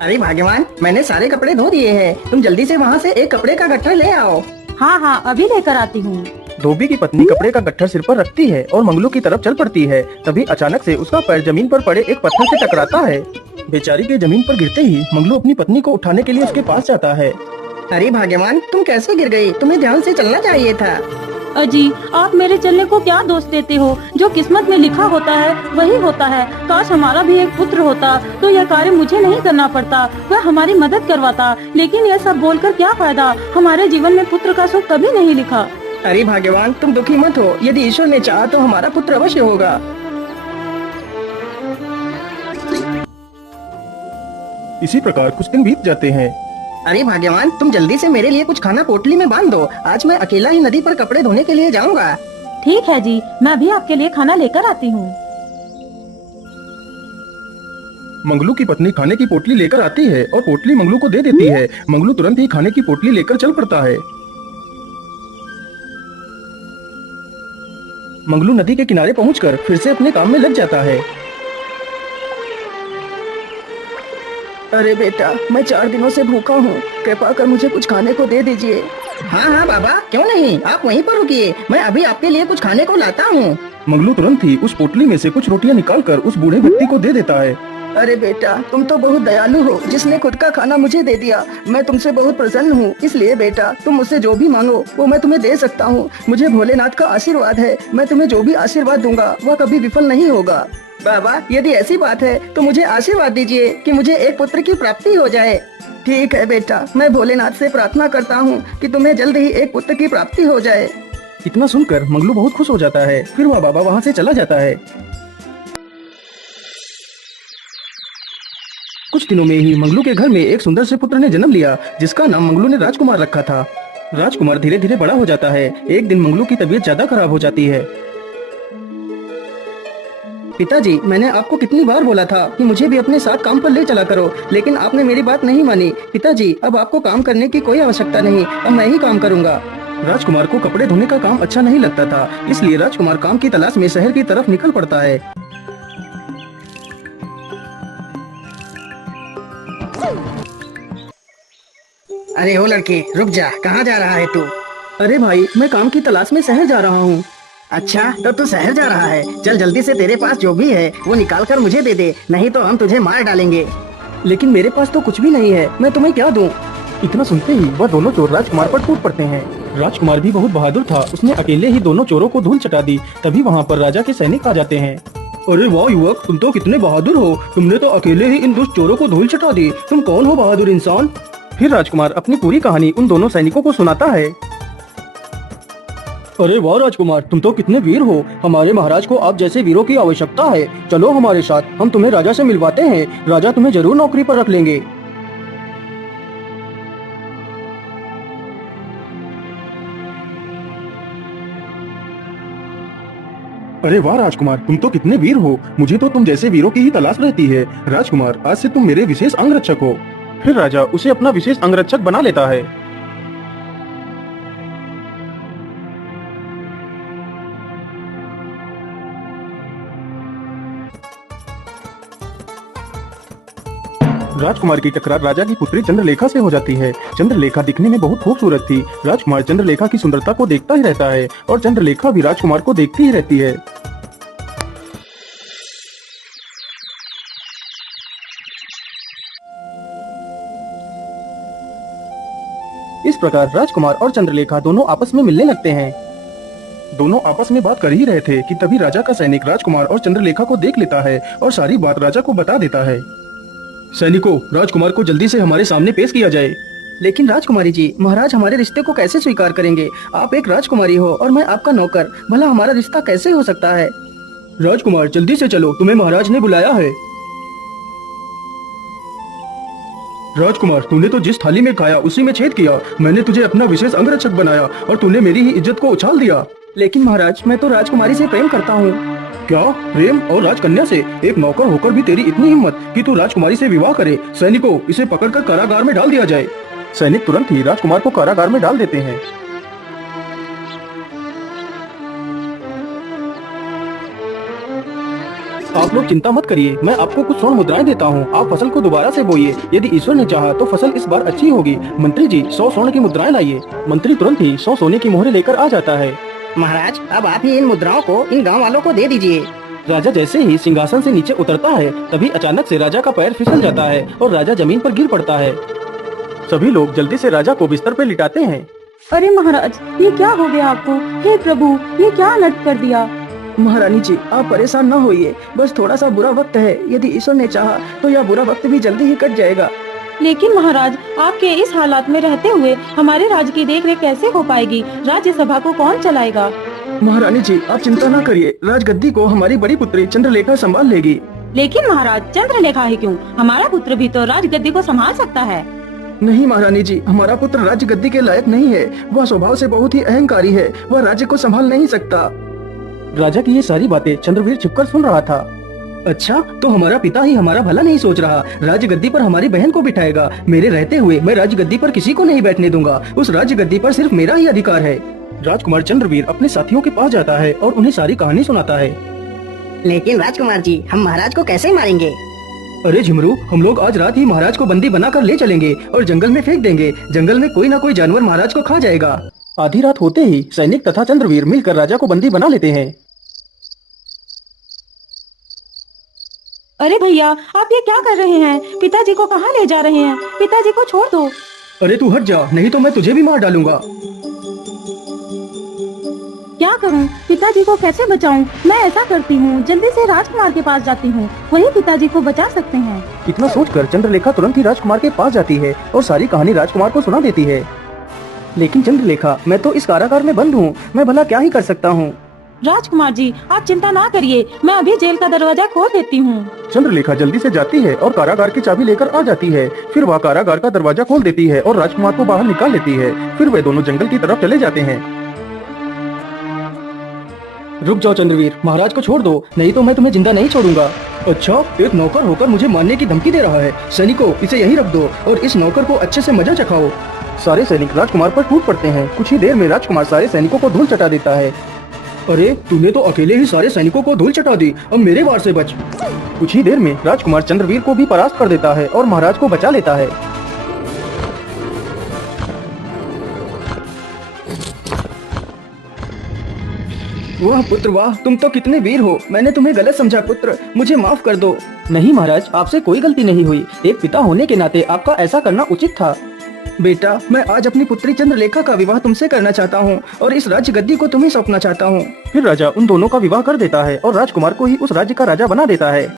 अरे भाग्यवान, मैंने सारे कपड़े धो दिए हैं। तुम जल्दी से वहाँ से एक कपड़े का गट्ठर ले आओ। हाँ हाँ, अभी लेकर आती हूँ। धोबी की पत्नी कपड़े का गट्ठर सिर पर रखती है और मंगलू की तरफ चल पड़ती है। तभी अचानक से उसका पैर जमीन पर पड़े एक पत्थर से टकराता है। बेचारी के जमीन पर गिरते ही मंगलू अपनी पत्नी को उठाने के लिए उसके पास जाता है। अरे भाग्यवान, तुम कैसे गिर गई? तुम्हें ध्यान से चलना चाहिए था। अजी, आप मेरे चलने को क्या दोष देते हो? जो किस्मत में लिखा होता है वही होता है। काश हमारा भी एक पुत्र होता तो यह कार्य मुझे नहीं करना पड़ता, वह हमारी मदद करवाता। लेकिन यह सब बोलकर क्या फायदा? हमारे जीवन में पुत्र का सुख कभी नहीं लिखा। अरे भाग्यवान, तुम दुखी मत हो। यदि ईश्वर ने चाहा तो हमारा पुत्र अवश्य होगा। इसी प्रकार कुछ दिन बीत जाते हैं। अरे भाग्यवान, तुम जल्दी से मेरे लिए कुछ खाना पोटली में बांध दो। आज मैं अकेला ही नदी पर कपड़े धोने के लिए जाऊंगा। ठीक है जी, मैं भी आपके लिए खाना लेकर आती हूँ। मंगलू की पत्नी खाने की पोटली लेकर आती है और पोटली मंगलू को दे देती है। मंगलू तुरंत ही खाने की पोटली लेकर चल पड़ता है। मंगलू नदी के किनारे पहुंचकर फिर से अपने काम में लग जाता है। अरे बेटा, मैं 4 दिनों से भूखा हूँ। कृपा कर मुझे कुछ खाने को दे दीजिए। हाँ हाँ बाबा, क्यों नहीं, आप वहीं पर रुकिए, मैं अभी आपके लिए कुछ खाने को लाता हूँ। मंगलू तुरंत ही उस पोटली में से कुछ रोटियां निकालकर उस बूढ़े व्यक्ति को दे देता है। अरे बेटा, तुम तो बहुत दयालु हो, जिसने खुद का खाना मुझे दे दिया। मैं तुमसे बहुत प्रसन्न हूँ। इसलिए बेटा, तुम मुझसे जो भी मांगो वो मैं तुम्हें दे सकता हूँ। मुझे भोलेनाथ का आशीर्वाद है। मैं तुम्हें जो भी आशीर्वाद दूंगा वह कभी विफल नहीं होगा। बाबा, यदि ऐसी बात है तो मुझे आशीर्वाद दीजिए कि मुझे एक पुत्र की प्राप्ति हो जाए। ठीक है बेटा, मैं भोलेनाथ से प्रार्थना करता हूँ कि तुम्हें जल्द ही एक पुत्र की प्राप्ति हो जाए। इतना सुनकर मंगलू बहुत खुश हो जाता है। फिर वह बाबा वहाँ से चला जाता है। कुछ दिनों में ही मंगलू के घर में एक सुंदर से पुत्र ने जन्म लिया, जिसका नाम मंगलू ने राजकुमार रखा था। राजकुमार धीरे धीरे बड़ा हो जाता है। एक दिन मंगलू की तबीयत ज्यादा खराब हो जाती है। पिताजी, मैंने आपको कितनी बार बोला था कि मुझे भी अपने साथ काम पर ले चला करो, लेकिन आपने मेरी बात नहीं मानी। पिताजी, अब आपको काम करने की कोई आवश्यकता नहीं, अब मैं ही काम करूँगा। राजकुमार को कपड़े धोने का काम अच्छा नहीं लगता था, इसलिए राजकुमार काम की तलाश में शहर की तरफ निकल पड़ता है। अरे ओ लड़के, रुक जा, कहाँ जा रहा है तू? अरे भाई, मैं काम की तलाश में शहर जा रहा हूँ। अच्छा, तब तू शहर जा रहा है। चल जल्दी से तेरे पास जो भी है वो निकाल कर मुझे दे दे, नहीं तो हम तुझे मार डालेंगे। लेकिन मेरे पास तो कुछ भी नहीं है, मैं तुम्हें क्या दूं? इतना सुनते ही वह दोनों चोर राजकुमार पर टूट पड़ते हैं। राजकुमार भी बहुत बहादुर था, उसने अकेले ही दोनों चोरों को धूल चटा दी। तभी वहाँ पर राजा के सैनिक आ जाते हैं। अरे वाह युवक, तुम तो कितने बहादुर हो, तुमने तो अकेले ही इन दुष्ट चोरों को धूल चटा दी। तुम कौन हो बहादुर इंसान? फिर राजकुमार अपनी पूरी कहानी उन दोनों सैनिकों को सुनाता है। अरे वाह राजकुमार, तुम तो कितने वीर हो। हमारे महाराज को आप जैसे वीरों की आवश्यकता है। चलो हमारे साथ, हम तुम्हें राजा से मिलवाते हैं। राजा तुम्हें जरूर नौकरी पर रख लेंगे। अरे वाह राजकुमार, तुम तो कितने वीर हो। मुझे तो तुम जैसे वीरों की ही तलाश रहती है। राजकुमार, आज से तुम मेरे विशेष अंगरक्षक हो। फिर राजा उसे अपना विशेष अंगरक्षक बना लेता है। राजकुमार की टकरार राजा की पुत्री चंद्रलेखा से हो जाती है। चंद्रलेखा दिखने में बहुत खूबसूरत थी। राजकुमार चंद्रलेखा की सुंदरता को देखता ही रहता है और चंद्रलेखा भी राजकुमार को देखती ही रहती है। इस प्रकार राजकुमार और चंद्रलेखा दोनों आपस में मिलने लगते हैं। दोनों आपस में बात कर ही रहे थे कि तभी राजा का सैनिक राजकुमार और चंद्रलेखा को देख लेता है और सारी बात राजा को बता देता है। सैनिकों, राजकुमार को जल्दी से हमारे सामने पेश किया जाए। लेकिन राजकुमारी जी, महाराज हमारे रिश्ते को कैसे स्वीकार करेंगे? आप एक राजकुमारी हो और मैं आपका नौकर, भला हमारा रिश्ता कैसे हो सकता है? राजकुमार, जल्दी से चलो, तुम्हें महाराज ने बुलाया है। राजकुमार, तूने तो जिस थाली में खाया उसी में छेद किया। मैंने तुझे अपना विशेष अंगरक्षक बनाया और तूने मेरी ही इज्जत को उछाल दिया। लेकिन महाराज, मैं तो राजकुमारी से प्रेम करता हूँ। क्या? प्रेम और राजकन्या से? एक नौकर होकर भी तेरी इतनी हिम्मत कि तू राजकुमारी से विवाह करे? सैनिकों, इसे पकड़कर कारागार में डाल दिया जाए। सैनिक तुरंत ही राजकुमार को कारागार में डाल देते हैं। आप आप लोग चिंता मत करिए, मैं आपको कुछ स्वर्ण मुद्राएं देता हूँ। आप फसल को दोबारा से बोइए। यदि ईश्वर ने चाहा तो फसल इस बार अच्छी होगी। मंत्री जी 100 स्वर्ण की मुद्राएं लाइए। मंत्री तुरंत ही 100 सोने की मोहरें लेकर आ जाता है। महाराज, अब आप ही इन मुद्राओं को इन गांव वालों को दे दीजिए। राजा जैसे ही सिंहासन से नीचे उतरता है, तभी अचानक से राजा का पैर फिसल जाता है और राजा जमीन पर गिर पड़ता है। सभी लोग जल्दी से राजा को बिस्तर पर लिटाते हैं। अरे महाराज, ये क्या हो गया आपको? हे प्रभु, ये क्या अनर्थ कर दिया? महारानी जी, आप परेशान न होइए, बस थोड़ा सा बुरा वक्त है। यदि ईश्वर ने चाहा तो यह बुरा वक्त भी जल्दी ही कट जाएगा। लेकिन महाराज, आपके इस हालात में रहते हुए हमारे राज्य की देखरेख कैसे हो पाएगी? राज्यसभा को कौन चलाएगा? महारानी जी, आप चिंता न करिए, राजगद्दी को हमारी बड़ी पुत्री चंद्रलेखा संभाल लेगी। लेकिन महाराज, चंद्रलेखा ही क्यों, हमारा पुत्र भी तो राजगद्दी को संभाल सकता है। नहीं महारानी जी, हमारा पुत्र राजगद्दी के लायक नहीं है। वह स्वभाव से बहुत ही अहंकारी है, वह राज्य को संभाल नहीं सकता। राजा की ये सारी बातें चंद्रवीर छिपकर सुन रहा था। अच्छा, तो हमारा पिता ही हमारा भला नहीं सोच रहा, राजगद्दी पर हमारी बहन को बिठाएगा। मेरे रहते हुए मैं राजगद्दी पर किसी को नहीं बैठने दूंगा। उस राजगद्दी पर सिर्फ मेरा ही अधिकार है। राजकुमार चंद्रवीर अपने साथियों के पास जाता है और उन्हें सारी कहानी सुनाता है। लेकिन राजकुमार जी, हम महाराज को कैसे मारेंगे? अरे झुमरू, हम लोग आज रात ही महाराज को बंदी बनाकर ले चलेंगे और जंगल में फेंक देंगे। जंगल में कोई ना कोई जानवर महाराज को खा जाएगा। आधी रात होते ही सैनिक तथा चंद्रवीर मिलकर राजा को बंदी बना लेते हैं। अरे भैया, आप ये क्या कर रहे हैं? पिताजी को कहाँ ले जा रहे हैं? पिताजी को छोड़ दो। अरे तू हट जा, नहीं तो मैं तुझे भी मार डालूंगा। क्या करूं? पिताजी को कैसे बचाऊं? मैं ऐसा करती हूँ, जल्दी से राजकुमार के पास जाती हूँ, वही पिताजी को बचा सकते हैं। इतना सोचकर चंद्रलेखा तुरंत ही राजकुमार के पास जाती है और सारी कहानी राजकुमार को सुना देती है। लेकिन चंद्रलेखा, मैं तो इस कारागार में बंद हूँ, मैं भला क्या ही कर सकता हूँ। राजकुमार जी, आप चिंता ना करिए, मैं अभी जेल का दरवाजा खोल देती हूँ। चंद्रलेखा जल्दी से जाती है और कारागार की चाबी लेकर आ जाती है। फिर वह कारागार का दरवाजा खोल देती है और राजकुमार को बाहर निकाल लेती है। फिर वे दोनों जंगल की तरफ चले जाते हैं। रुक जाओ चंद्रवीर, महाराज को छोड़ दो, नहीं तो मैं तुम्हें जिंदा नहीं छोड़ूंगा। अच्छा, एक नौकर होकर मुझे मारने की धमकी दे रहा है। सैनिकों, इसे यहीं रख दो और इस नौकर को अच्छे से मजा चखाओ। सारे सैनिक राजकुमार पर टूट पड़ते हैं। कुछ ही देर में राजकुमार सारे सैनिकों को धूल चटा देता है। अरे, तूने तो अकेले ही सारे सैनिकों को धूल चटा दी, अब मेरे वार से बच। कुछ ही देर में राजकुमार चंद्रवीर को भी परास्त कर देता है और महाराज को बचा लेता है। वाह पुत्र वाह, तुम तो कितने वीर हो। मैंने तुम्हें गलत समझा पुत्र, मुझे माफ कर दो। नहीं महाराज, आपसे कोई गलती नहीं हुई। एक पिता होने के नाते आपका ऐसा करना उचित था। बेटा, मैं आज अपनी पुत्री चंद्रलेखा का विवाह तुमसे करना चाहता हूँ और इस राज्य गद्दी को तुम्हें सौंपना चाहता हूँ। फिर राजा उन दोनों का विवाह कर देता है और राजकुमार को ही उस राज्य का राजा बना देता है।